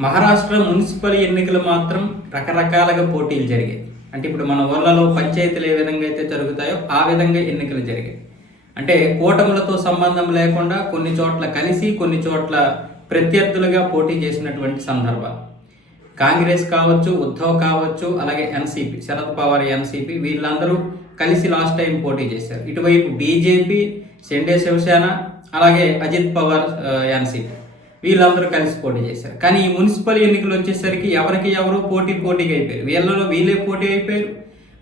Maharashtra municipal ఎన్నికలు మాత్రం రకరకాలుగా పోటీలు జరిగాయి. అంటే ఇప్పుడు మన ఊళ్ళలో పంచాయతీలు ఏ విధంగా అయితే జరుగుతాయో ఆ విధంగా ఎన్నికలు జరిగాయి. అంటే కూటములతో సంబంధం లేకుండా కొన్ని చోట్ల కలిసి కొన్ని చోట్ల ప్రత్యర్థులుగా పోటీ చేసినటువంటి సందర్భాలు. కాంగ్రెస్ కావచ్చు, ఉద్ధవ్ కావచ్చు, అలాగే ఎన్సీపీ శరద్ పవార్ ఎన్సీపీ వీళ్ళందరూ కలిసి లాస్ట్ టైం పోటీ చేశారు. ఇటువైపు బీజేపీ, షిండే శివసేన, అలాగే అజిత్ పవార్ ఎన్సీపీ వీళ్ళందరూ కలిసి పోటీ చేశారు. కానీ ఈ మున్సిపల్ ఎన్నికలు వచ్చేసరికి ఎవరికి ఎవరు పోటీగా అయిపోయారు. వీళ్ళలో వీళ్ళే పోటీ అయిపోయారు,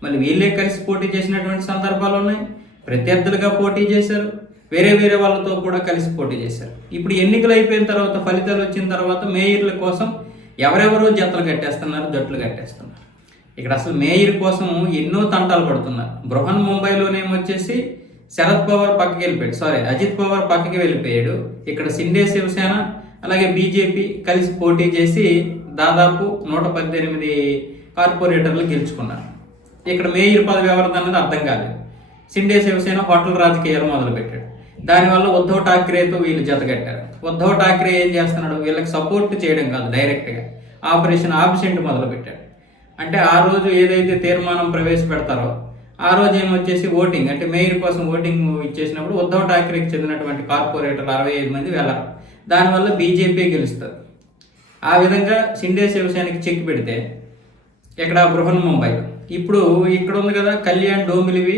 మళ్ళీ వీళ్ళే కలిసి పోటీ చేసినటువంటి సందర్భాలు ఉన్నాయి. ప్రత్యర్థులుగా పోటీ చేశారు, వేరే వాళ్ళతో కూడా కలిసి పోటీ చేశారు. ఇప్పుడు ఎన్నికలు అయిపోయిన తర్వాత, ఫలితాలు వచ్చిన తర్వాత మేయర్ల కోసం ఎవరెవరో జట్లు కట్టేస్తున్నారు. ఇక్కడ అసలు మేయర్ కోసం ఎన్నో తంటాలు పడుతున్నారు. బృహన్ ముంబైలోనేమొచ్చేసి శరద్ పవార్ అజిత్ పవార్ పక్కకి వెళ్ళిపోయాడు. ఇక్కడ షిండే శివసేన అలాగే బీజేపీ కలిసి పోటీ చేసి దాదాపు 118 కార్పొరేటర్లు గెలుచుకున్నారు. ఇక్కడ మేయర్ పదవి ఎవరిదన్నది అర్థం కాలేదు. షిండే శివసేన హోటల్ రాజకీయాలు మొదలుపెట్టాడు. దానివల్ల ఉద్ధవ్ ఠాక్రేతో వీళ్ళు జతకట్టారు. ఉద్ధవ్ ఠాక్రే ఏం చేస్తున్నాడు, వీళ్ళకి సపోర్ట్ చేయడం కాదు, డైరెక్ట్గా ఆపరేషన్ ఆబ్సెంట్ మొదలుపెట్టాడు. అంటే ఆ రోజు ఏదైతే తీర్మానం ప్రవేశపెడతారో ఆ రోజు ఏమొచ్చేసి ఓటింగ్, అంటే మేయర్ కోసం ఓటింగ్ ఇచ్చేసినప్పుడు ఉద్ధవ్ ఠాక్రేకి చెందినటువంటి కార్పొరేటర్లు 65 మంది వెళ్ళరు. దానివల్ల బీజేపీ గెలుస్తుంది. ఆ విధంగా షిండే శివసేనకి చెక్ పెడితే ఇక్కడ బృహన్ ముంబైలో ఇప్పుడు ఇక్కడ ఉంది కదా కళ్యాణ్ డోంబిలివి.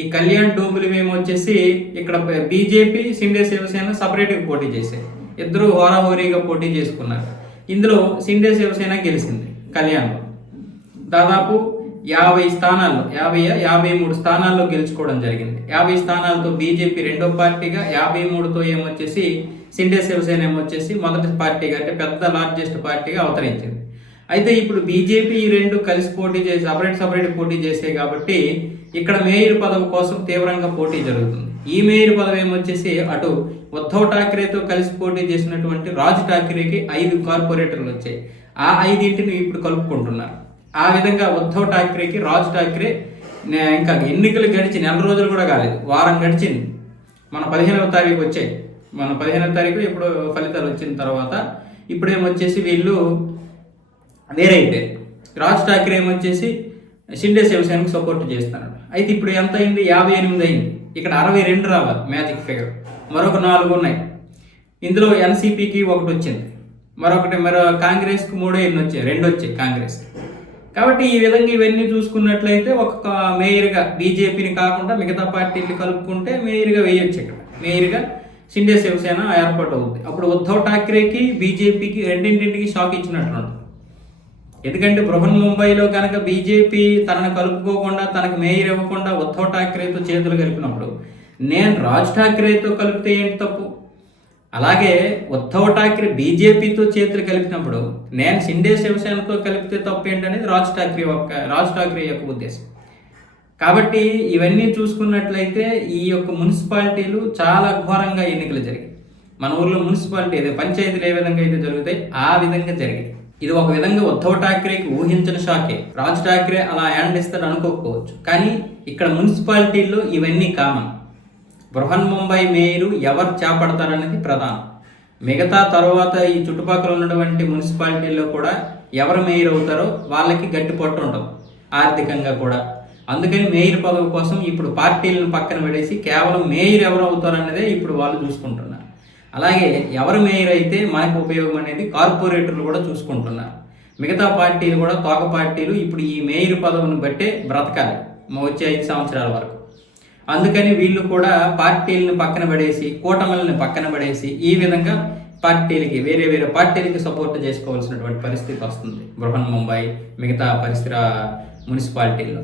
ఈ కళ్యాణ్ డోంబిలివి ఏమొచ్చేసి ఇక్కడ బీజేపీ, షిండే శివసేన సపరేట్గా పోటీ చేశారు. ఇద్దరు హోరాహోరీగా పోటీ చేసుకున్నారు. ఇందులో షిండే శివసేన గెలిచింది. కళ్యాణ్లో దాదాపు 50 స్థానాల్లో 53 స్థానాల్లో గెలుచుకోవడం జరిగింది. 50 స్థానాలతో బీజేపీ రెండో పార్టీగా, 53తో ఏమొచ్చేసి షిండే శివసేన ఏమొచ్చేసి మొదటి పార్టీగా, అంటే పెద్ద లార్జెస్ట్ పార్టీగా అవతరించింది. అయితే ఇప్పుడు బీజేపీ ఈ రెండు కలిసి పోటీ చేసి సపరేట్ పోటీ చేసాయి కాబట్టి ఇక్కడ మేయర్ పదవి కోసం తీవ్రంగా పోటీ జరుగుతుంది. ఈ మేయర్ పదవి ఏమొచ్చేసి అటు ఉద్ధవ్ ఠాక్రేతో కలిసి పోటీ చేసినటువంటి రాజ్ ఠాక్రేకి 5 కార్పొరేటర్లు వచ్చాయి. ఆ 5 ఇప్పుడు కలుపుకుంటున్నారు. ఆ విధంగా ఉద్ధవ్ ఠాక్రేకి రాజ్ ఠాక్రే ఇంకా ఎన్నికలు గడిచి నెల రోజులు కూడా కాలేదు, వారం గడిచింది. మన 15వ తారీఖు వచ్చాయి. మన 15వ తారీఖు ఇప్పుడు ఫలితాలు వచ్చిన తర్వాత ఇప్పుడేమొచ్చేసి వీళ్ళు వేరే అయిపోయారు. రాజ్ ఠాక్రే ఏమొచ్చేసి షిండే శివసేనకు సపోర్ట్ చేస్తున్నాడు. అయితే ఇప్పుడు ఎంత అయింది, 58 అయింది. ఇక్కడ 62 రావాలి మ్యాజిక్ ఫిగర్. మరొక 4 ఉన్నాయి. ఇందులో ఎన్సీపీకి 1 వచ్చింది, మరో కాంగ్రెస్కి 2 వచ్చాయి కాంగ్రెస్. కాబట్టి ఈ విధంగా ఇవన్నీ చూసుకున్నట్లయితే ఒక మేయర్గా బీజేపీని కాకుండా మిగతా పార్టీలు కలుపుకుంటే మేయర్గా వేయొచ్చు. ఇక్కడ మేయర్గా షిండే శివసేన ఏర్పాటు అవుతుంది. అప్పుడు ఉద్ధవ్ ఠాక్రేకి బీజేపీకి రెండింటికి షాక్ ఇచ్చినట్టు. ఎందుకంటే బృహన్ ముంబైలో కనుక బీజేపీ తనను కలుపుకోకుండా, తనకు మేయర్ ఇవ్వకుండా ఉద్ధవ్ ఠాక్రేతో చేతులు కలిపినప్పుడు నేను రాజ్ ఠాక్రేతో కలిపితే ఏంటి తప్పు? అలాగే ఉద్ధవ్ ఠాక్రే బీజేపీతో చేతులు కలిపినప్పుడు నేను షిండే శివసేనతో కలిపితే తప్పు ఏంటనేది రాజ్ ఠాక్రే యొక్క ఉద్దేశం. కాబట్టి ఇవన్నీ చూసుకున్నట్లయితే ఈ యొక్క మున్సిపాలిటీలు చాలా ఘోరంగా ఎన్నికలు జరిగాయి. మన ఊర్లో మున్సిపాలిటీ పంచాయతీలు ఏ విధంగా అయితే జరుగుతాయి ఆ విధంగా జరిగాయి. ఇది ఒక విధంగా ఉద్ధవ్ ఠాక్రేకి ఊహించిన షాకే. రాజ్ ఠాక్రే అలా హ్యాండ్ ఇస్తాడు అనుకోకపోవచ్చు, కానీ ఇక్కడ మున్సిపాలిటీల్లో ఇవన్నీ కామన్. బృహన్ ముంబై మేయరు ఎవరు చేపడతారనేది ప్రధానం. మిగతా తర్వాత ఈ చుట్టుపక్కల ఉన్నటువంటి మున్సిపాలిటీల్లో కూడా ఎవరు మేయర్ అవుతారో వాళ్ళకి గట్టి పట్టు ఉంటుంది ఆర్థికంగా కూడా. అందుకని మేయర్ పదవి కోసం ఇప్పుడు పార్టీలను పక్కన పడేసి కేవలం మేయర్ ఎవరు అవుతారన్నదే ఇప్పుడు వాళ్ళు చూసుకుంటున్నారు. అలాగే ఎవరు మేయర్ అయితే మనకు ఉపయోగం అనేది కార్పొరేటర్లు కూడా చూసుకుంటున్నారు. మిగతా పార్టీలు కూడా, తోక పార్టీలు ఇప్పుడు ఈ మేయర్ పదవిని బట్టే బ్రతకాలి వచ్చే 5 సంవత్సరాల వరకు. అందుకని వీళ్ళు కూడా పార్టీలను పక్కన పడేసి, కూటమిలను పక్కన పడేసి ఈ విధంగా వేరే పార్టీలకి సపోర్ట్ చేసుకోవాల్సినటువంటి పరిస్థితి వస్తుంది బృహన్ ముంబై, మిగతా మున్సిపాలిటీల్లో.